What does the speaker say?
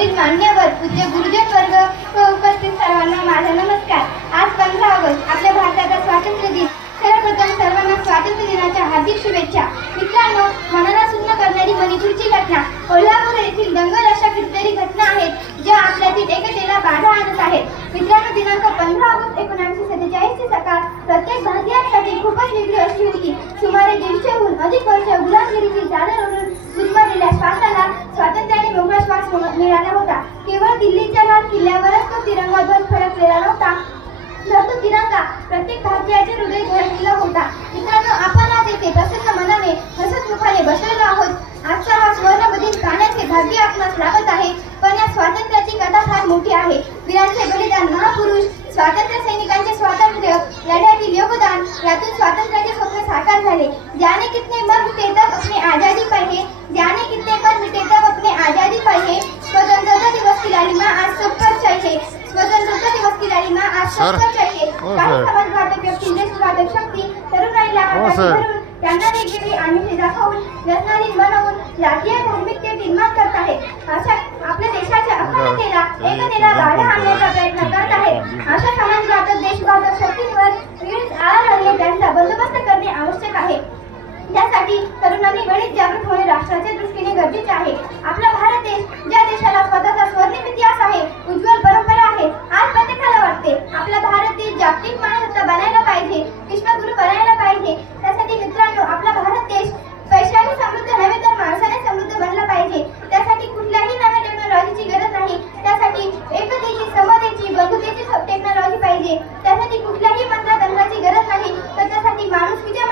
वरील मान्यवर पूज्य गुरुजन वर्ग व उपस्थित सर्वांना माझा नमस्कार. आज पंधरा ऑगस्ट आपल्या भारताचा स्वातंत्र्य दिन. सर्वप्रथम सर्वांना स्वातंत्र्य दिनाच्या हार्दिक शुभेच्छा. मित्रांनो मनाला सुन्न करणारी मणिपूरची घटना. कोल्हापूर येथील दंगल अशा कितीतरी घटना आहेत ज्या आपल्यातील एकतेला बाधा आणत आहेत. मित्रांनो दिनांक पंधरा ऑगस्ट एकोणीसशे सत्तेचाळीसची सकाळ. प्रत्येक भारतीयांसाठी खूपच वेगळी अशी होती. सुमारे दीडशेहून अधिक वर्ष गुलामगिरीची चादर ओढून गुदमरलेल्या श्वासाला मिळाला होता. केवळ दिल्लीच्या लाल किल्ल्यावरच तो तिरंगा ध्वज फडकलेला नव्हता. तर तो तिरंगा प्रत्येक भारतीयाचे हृदय धडकलेला होता. मित्रांनो आपण आज येथे प्रसन्न मनाने हसत मुखाने बसलेलो आहोत. आजचा हा स्वर्णमधील पाण्याचे भाग्य आपणास लागत आहे. पण या स्वातंत्र्याची कथा फार मोठी आहे. वीरांचे बलिदान महापुरुष स्वातंत्र्य सैनिकांचे स्वातंत्र्य लढ्यातील योगदान यातून स्वातंत्र्याचे स्वप्न साकार झाले. जाने कितने मर मिटे तब अपने आजादी पाहिजे सर. चाहिए हो, काही सर. हो, सर. धरून त्यांना वेगवेगळी आमिषे दाखवून व्यसनाधीन बनवून जातीय धार्मिकते निर्माण करत आहेत अशा आपल्या देशाच्या अखंडतेला एकतेला बाधा आणण्याचा प्रयत्न करत आहेत अशा समाजघातक देशघातक शक्तींवर वेळीच आळा घालणे त्यांचा बंदोबस्त करणे आवश्यक आहे. त्यासाठी तरुणांनी जागृत होणे राष्ट्राच्या दृष्टीने गरजेचे आहे. आपला भारत देश टेक्नॉलॉजी पाहिजे. त्यासाठी कुठल्याही मंत्रातंत्राची गरज नाही. तर त्यासाठी माणुसकीच्या